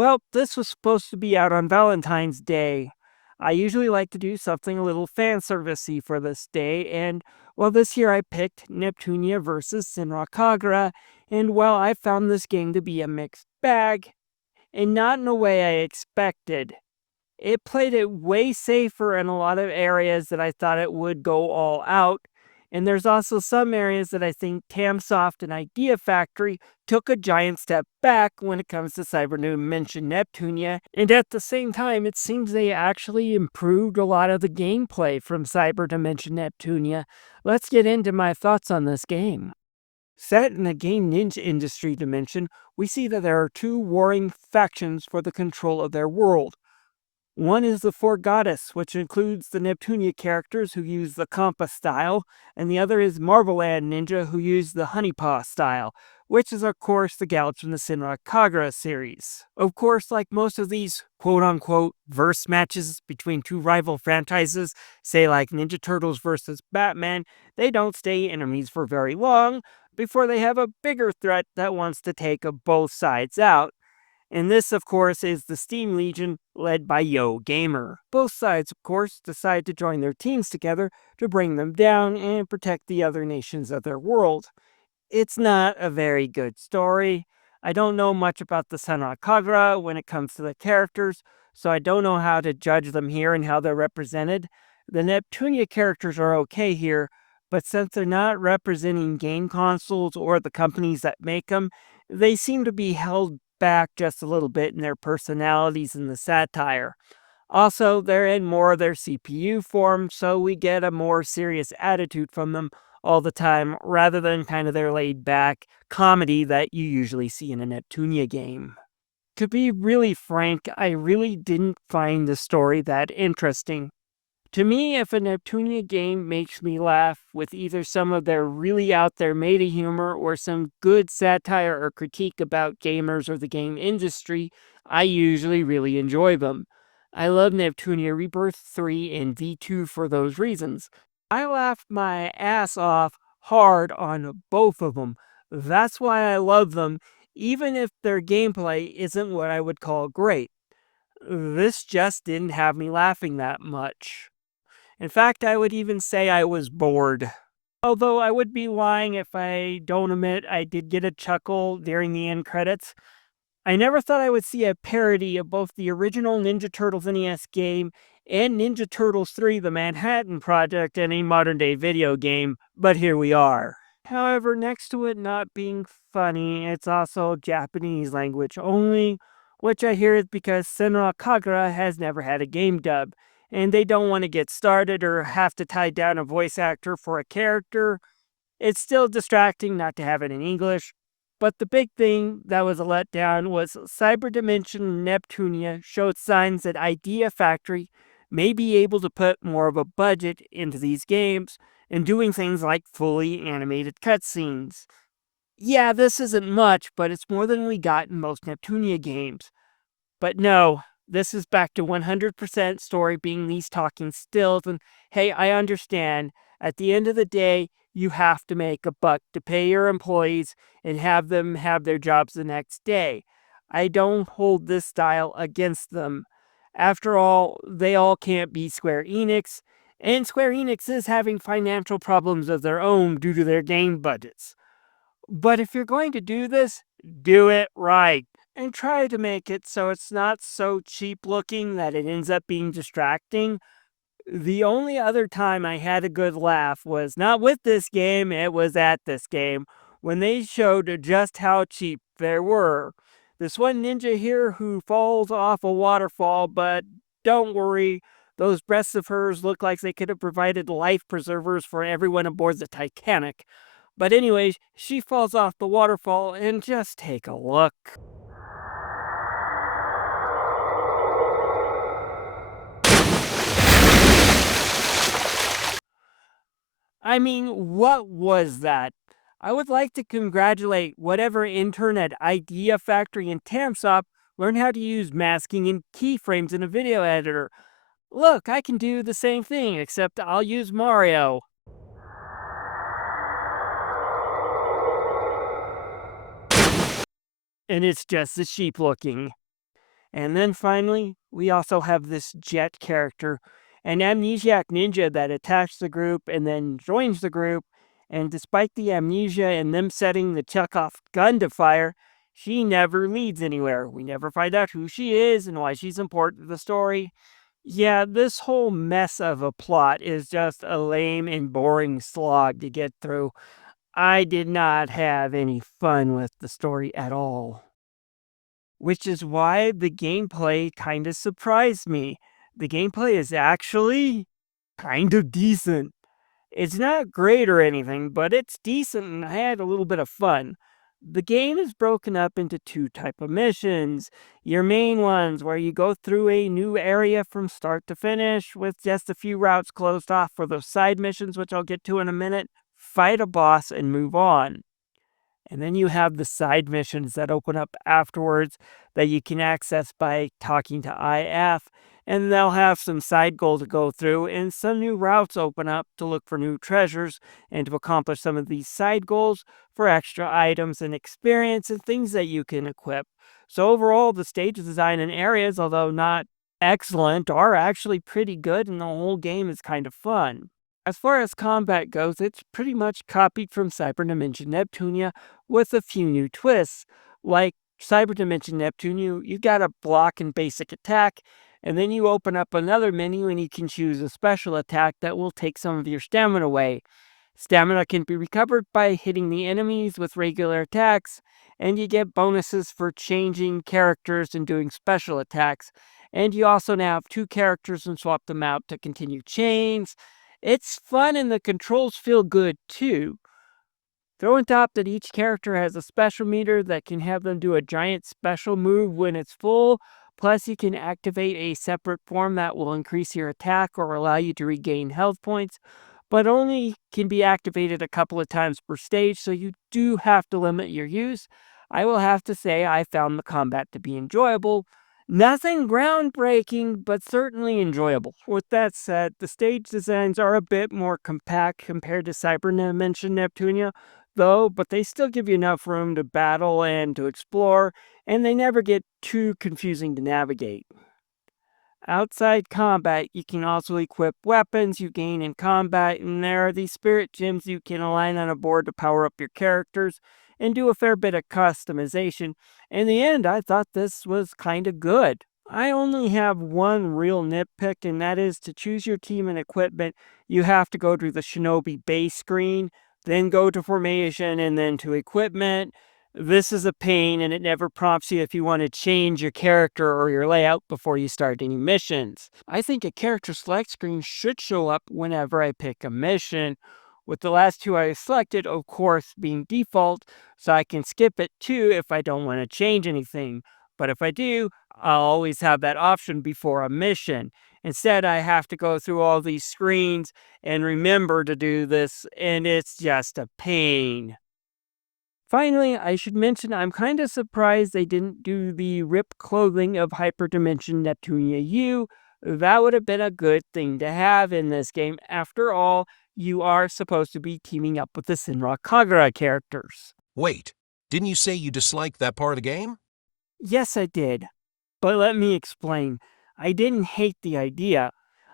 Well, this was supposed to be out on Valentine's Day. I usually like to do something a little fan servicey for this day, and well, this year I picked Neptunia versus Senra Kagura, and well, I found this game to be a mixed bag, and not in a way I expected. It played it way safer in a lot of areas that I thought it would go all out. And there's also some areas that I think Tamsoft and Idea Factory took a giant step back when it comes to Cyberdimension Neptunia. And at the same time, it seems they actually improved a lot of the gameplay from Cyberdimension Neptunia. Let's get into my thoughts on this game. Set in the game ninja industry dimension, we see that there are two warring factions for the control of their world. One is the Four Goddess, which includes the Neptunia characters who use the Compa style, and the other is Marveland Ninja who use the Honeypaw style, which is of course the gals from the Senra Kagura series. Of course, like most of these quote-unquote verse matches between two rival franchises, say like Ninja Turtles versus Batman, they don't stay enemies for very long before they have a bigger threat that wants to take both sides out. And this, of course, is the Steam Legion led by Yo Gamer. Both sides, of course, decide to join their teams together to bring them down and protect the other nations of their world. It's not a very good story. I don't know much about the Senra Kagura when it comes to the characters, so I don't know how to judge them here and how they're represented. The Neptunia characters are okay here, but since they're not representing game consoles or the companies that make them, they seem to be held back just a little bit in their personalities and the satire. Also, they're in more of their CPU form, so we get a more serious attitude from them all the time, rather than kind of their laid back comedy that you usually see in a Neptunia game. To be really frank, I really didn't find the story that interesting. To me, if a Neptunia game makes me laugh with either some of their really out there meta humor or some good satire or critique about gamers or the game industry, I usually really enjoy them. I love Neptunia Rebirth 3 and V2 for those reasons. I laughed my ass off hard on both of them. That's why I love them, even if their gameplay isn't what I would call great. This just didn't have me laughing that much. In fact, I would even say I was bored. Although I would be lying if I don't admit I did get a chuckle during the end credits. I never thought I would see a parody of both the original Ninja Turtles NES game and Ninja Turtles 3 The Manhattan Project in a modern day video game, but here we are. However, next to it not being funny, it's also Japanese language only, which I hear is because Senra Kagura has never had a game dub, and they don't want to get started or have to tie down a voice actor for a character. It's still distracting not to have it in English, but the big thing that was a letdown was Cyberdimension Neptunia showed signs that Idea Factory may be able to put more of a budget into these games and doing things like fully animated cutscenes. Yeah, this isn't much, but it's more than we got in most Neptunia games. But no, this is back to 100% story being these talking stills. And hey, I understand. At the end of the day, you have to make a buck to pay your employees and have them have their jobs the next day. I don't hold this style against them. After all, they all can't be Square Enix, and Square Enix is having financial problems of their own due to their game budgets. But if you're going to do this, do it right. And try to make it so it's not so cheap looking that it ends up being distracting. The only other time I had a good laugh was not with this game, it was at this game, when they showed just how cheap they were. This one ninja here who falls off a waterfall, but don't worry, those breasts of hers look like they could have provided life preservers for everyone aboard the Titanic. But anyways, she falls off the waterfall and just take a look. I mean, what was that? I would like to congratulate whatever intern at Idea Factory and Tamsoft learned how to use masking and keyframes in a video editor. Look, I can do the same thing, except I'll use Mario. And it's just as sheep looking. And then finally, we also have this Jet character, an amnesiac ninja that attacks the group and then joins the group. And despite the amnesia and them setting the Chekhov gun to fire, she never leads anywhere. We never find out who she is and why she's important to the story. Yeah, this whole mess of a plot is just a lame and boring slog to get through. I did not have any fun with the story at all. Which is why the gameplay kind of surprised me. The gameplay is actually kind of decent. It's not great or anything, but it's decent and I had a little bit of fun. The game is broken up into two type of missions. Your main ones where you go through a new area from start to finish with just a few routes closed off for those side missions, which I'll get to in a minute. Fight a boss and move on. And then you have the side missions that open up afterwards that you can access by talking to IF. And they'll have some side goal to go through, and some new routes open up to look for new treasures and to accomplish some of these side goals for extra items and experience and things that you can equip. So, overall, the stage design and areas, although not excellent, are actually pretty good, and the whole game is kind of fun. As far as combat goes, it's pretty much copied from Cyberdimension Neptunia with a few new twists. Like Cyberdimension Neptunia, you got a block and basic attack, and then you open up another menu and you can choose a special attack that will take some of your stamina away. Stamina can be recovered by hitting the enemies with regular attacks, and you get bonuses for changing characters and doing special attacks. And you also now have two characters and swap them out to continue chains. It's fun and the controls feel good too. Throw on top that each character has a special meter that can have them do a giant special move when it's full. Plus, you can activate a separate form that will increase your attack or allow you to regain health points, but only can be activated a couple of times per stage, so you do have to limit your use. I will have to say, I found the combat to be enjoyable. Nothing groundbreaking, but certainly enjoyable. With that said, the stage designs are a bit more compact compared to Cyber Dimension Neptunia, though, but they still give you enough room to battle and to explore, and they never get too confusing to navigate. Outside combat, you can also equip weapons you gain in combat, and there are these spirit gems you can align on a board to power up your characters and do a fair bit of customization. In the end, I thought this was kind of good. I only have one real nitpick, and that is to choose your team and equipment, you have to go to the Shinobi base screen, then go to formation, and then to equipment. This is a pain, and it never prompts you if you want to change your character or your layout before you start any missions. I think a character select screen should show up whenever I pick a mission, with the last two I selected, of course, being default, so I can skip it too if I don't want to change anything. But if I do, I'll always have that option before a mission. Instead, I have to go through all these screens and remember to do this, and it's just a pain. Finally, I should mention I'm kind of surprised they didn't do the rip clothing of Hyperdimension Neptunia U. That would have been a good thing to have in this game. After all, you are supposed to be teaming up with the Senra Kagura characters. Wait, didn't you say you disliked that part of the game? Yes, I did. But let me explain. I didn't hate the idea.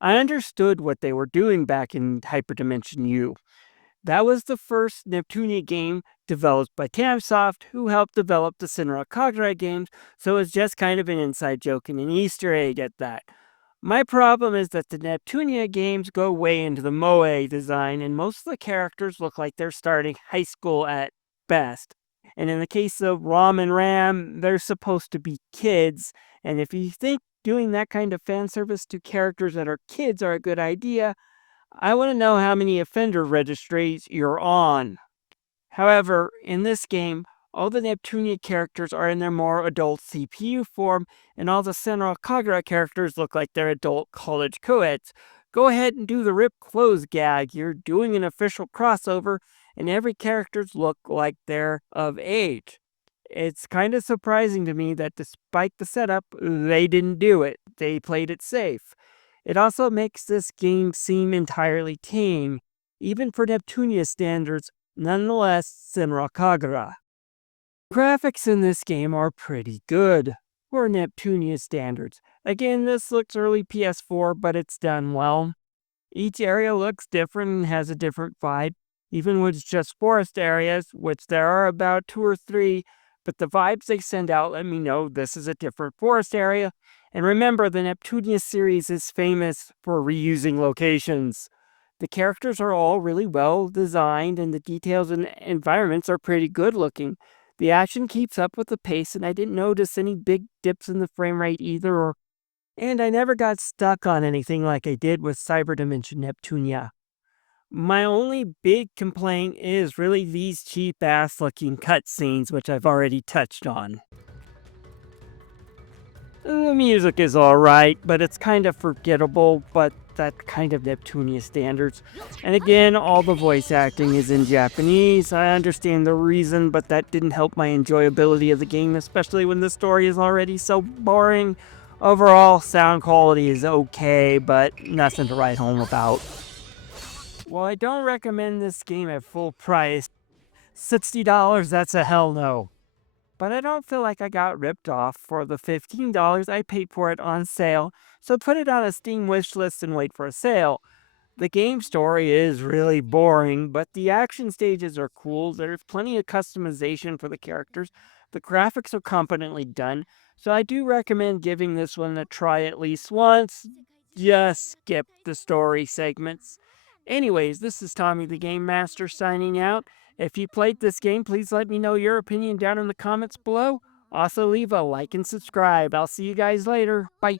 I understood what they were doing back in Hyperdimension U. That was the first Neptunia game developed by Tamsoft, who helped develop the Senra Kagura games, so it's just kind of an inside joke and an Easter egg at that. My problem is that the Neptunia games go way into the Moe design, and most of the characters look like they're starting high school at best. And in the case of Rom and Ram, they're supposed to be kids, and if you think doing that kind of fan service to characters that are kids are a good idea, I want to know how many offender registries you're on. However, in this game, all the Neptunia characters are in their more adult CPU form, and all the Senra Kagura characters look like they're adult college co-eds. Go ahead and do the rip clothes gag. You're doing an official crossover, and every characters look like they're of age. It's kind of surprising to me that despite the setup, they didn't do it. They played it safe. It also makes this game seem entirely tame, even for Neptunia standards, nonetheless Senra Kagura. Graphics in this game are pretty good. for Neptunia standards. Again, this looks early PS4, but it's done well. Each area looks different and has a different vibe, even when it's just forest areas, which there are about two or three, but the vibes they send out let me know this is a different forest area. And remember, the Neptunia series is famous for reusing locations. The characters are all really well designed, and the details and environments are pretty good looking. The action keeps up with the pace, and I didn't notice any big dips in the frame rate either, and I never got stuck on anything like I did with Cyberdimension Neptunia. My only big complaint is really these cheap ass looking cutscenes, which I've already touched on. The music is alright, but it's kind of forgettable, but that kind of Neptunia standards. And again, all the voice acting is in Japanese. I understand the reason, but that didn't help my enjoyability of the game, especially when the story is already so boring. Overall, sound quality is okay, but nothing to write home about. Well, I don't recommend this game at full price. $60, that's a hell no. But I don't feel like I got ripped off for the $15 I paid for it on sale, so put it on a Steam wishlist and wait for a sale. The game story is really boring, but the action stages are cool. There's plenty of customization for the characters. The graphics are competently done, so I do recommend giving this one a try at least once. Just skip the story segments. Anyways, this is Tommy the Game Master signing out. If you played this game, please let me know your opinion down in the comments below. Also, leave a like and subscribe. I'll see you guys later. Bye.